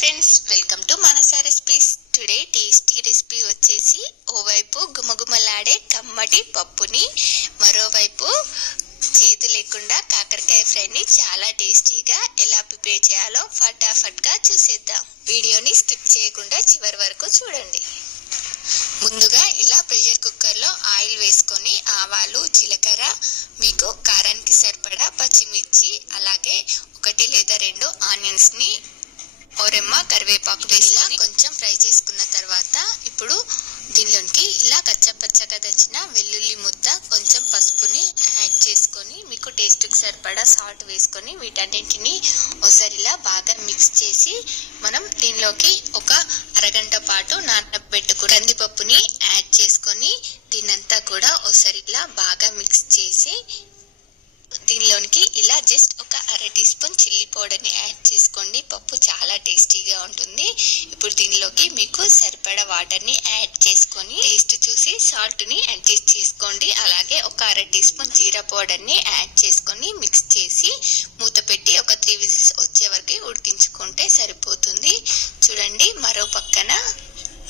Friends welcome to Manasa recipes. Today tasty recipe వచ్చేసి ఓవైపు గుమగుమలాడే కమ్మటి పప్పుని మరోవైపు చేదు లేకుండా కాకరకాయ ఫ్రైని చాలా టేస్టీగా ఎలా ప్రిపేర్ చేయాలో ఫటాఫట్గా చూసేద్దాం. వీడియోని స్కిప్ చేయకుండా చివరి వరకు చూడండి. ముందుగా ఇలా ప్రెషర్ కుక్కర్లో ఆయిల్ వేసుకొని ఆవాలు జీలకర్ర మీకు కారానికి సరిపడా పచ్చి టేస్ట్కి సరిపడా సాల్ట్ వేసుకొని వీటన్నింటిని ఒకసారి ఇలా బాగా మిక్స్ చేసి మనం దీనిలోకి ఒక అరగంట పాటు నానబెట్టుకుని కందిపప్పుని యాడ్ చేసుకొని దీనంతా కూడా ఒకసారి ఇలా బాగా మిక్స్ చేసి దీనిలోనికి ఇలా జస్ట్ ఒక అర టీ స్పూన్ చిల్లీ పౌడర్ని యాడ్ చేసుకోండి. పప్పు చాలా టేస్టీగా ఉంటుంది. ఇప్పుడు దీనిలోకి మీకు సరిపడా వాటర్ని యాడ్ చేసుకొని టేస్ట్ చూసి సాల్ట్ని అడ్జస్ట్ చేసుకోండి. అలాగే ఒక అర టీ స్పూన్ జీరా పౌడర్ని యాడ్ చేసుకొని మిక్స్ చేసి మూత పెట్టి ఒక త్రీ విజిల్స్ వచ్చే వరకు ఉడికించుకుంటే సరిపోతుంది. చూడండి మరో పక్కన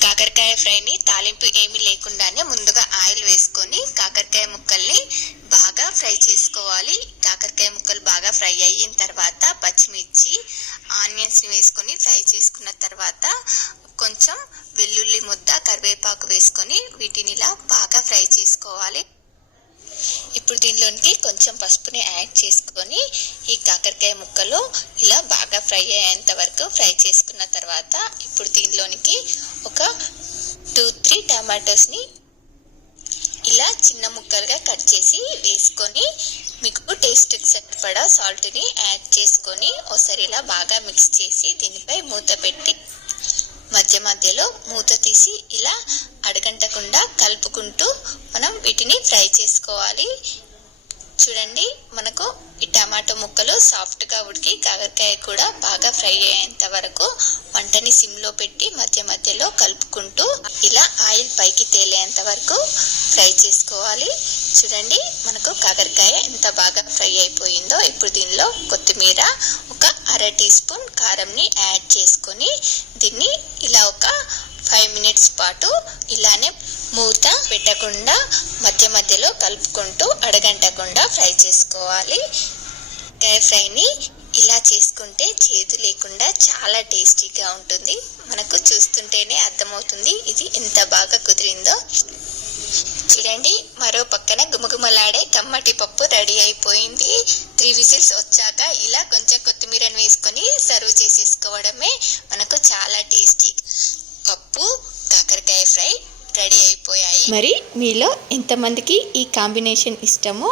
కాకరకాయ ఫ్రైని తాలింపు ఏమీ లేకుండానే ముందుగా ఆయిల్ వేసుకొని కాకరకాయ ముక్కల్ని బాగా ఫ్రై చేసుకోవాలి కాకరకాయ ముక్కలు బాగా ఫ్రై అయిన తర్వాత పచ్చిమిర్చి ఆనియన్స్ని వేసుకొని వేసుకున్న తర్వాత కొంచెం వెల్లుల్లి ముద్ద కరివేపాకు వేసుకొని వీటిని ఇలా బాగా ఫ్రై చేసుకోవాలి. ఇప్పుడు దీనిలోనికి కొంచెం పసుపుని యాడ్ చేసుకొని ఈ కాకరకాయ ముక్కలు ఇలా బాగా ఫ్రై అయ్యేంత వరకు ఫ్రై చేసుకున్న తర్వాత ఇప్పుడు దీనిలోనికి ఒక టూ త్రీ టమాటోస్ని ఇలా చిన్న ముక్కలుగా కట్ చేసి వేసుకొని మీకు టేస్ట్కి సరిపడా సాల్ట్ని యాడ్ చేసుకొని ఒకసారి ఇలా బాగా మిక్స్ చేసి దీనిపై మూత పెట్టి మధ్య మధ్యలో మూత తీసి ఇలా అడగంటకుండా కలుపుకుంటూ మనం వీటిని ఫ్రై చేసుకోవాలి. చూడండి మనకు ఈ టమాటో ముక్కలు సాఫ్ట్గా ఉడికి కాకరకాయ కూడా బాగా ఫ్రై అయ్యేంత వరకు వంటని సిమ్లో పెట్టి మధ్య మధ్యలో కలుపుకుంటూ ఇలా ఆయిల్ పైకి తేలేంత వరకు ఫ్రై చేసుకోవాలి. చూడండి మనకు కాకరకాయ ఎంత బాగా ఫ్రై అయిపోయిందో ఇప్పుడు దీనిలో కొత్తిమీర ఒక అర టీ స్పూన్ కారంని యాడ్ చేసుకొని దీన్ని ఇలా ఒక ఫైవ్ మినిట్స్ పాటు ఇలానే మూత పెట్టకుండా మధ్య మధ్యలో కలుపుకుంటూ అడగంటకుండా ఫ్రై చేసుకోవాలి. కాయ ఫ్రైని ఇలా చేసుకుంటే చేదు లేకుండా చాలా టేస్టీగా ఉంటుంది. మనకు చూస్తుంటేనే అర్థమవుతుంది ఇది ఎంత బాగా కుదిరిందో. చూడండి మరో పక్కన గుమగుమలాడే కమ్మటి పప్పు రెడీ అయిపోయింది. త్రీ విజిల్స్ వచ్చాక ఇలా కొంచెం కొత్తిమీరని వేసుకొని సర్వ్ చేసేసుకోవడమే మనకు చాలా టేస్టీ. పప్పు కాకరకాయ ఫ్రై రెడీ అయిపోయాయి. మరి మీలో ఎంతమందికి ఈ కాంబినేషన్ ఇష్టమో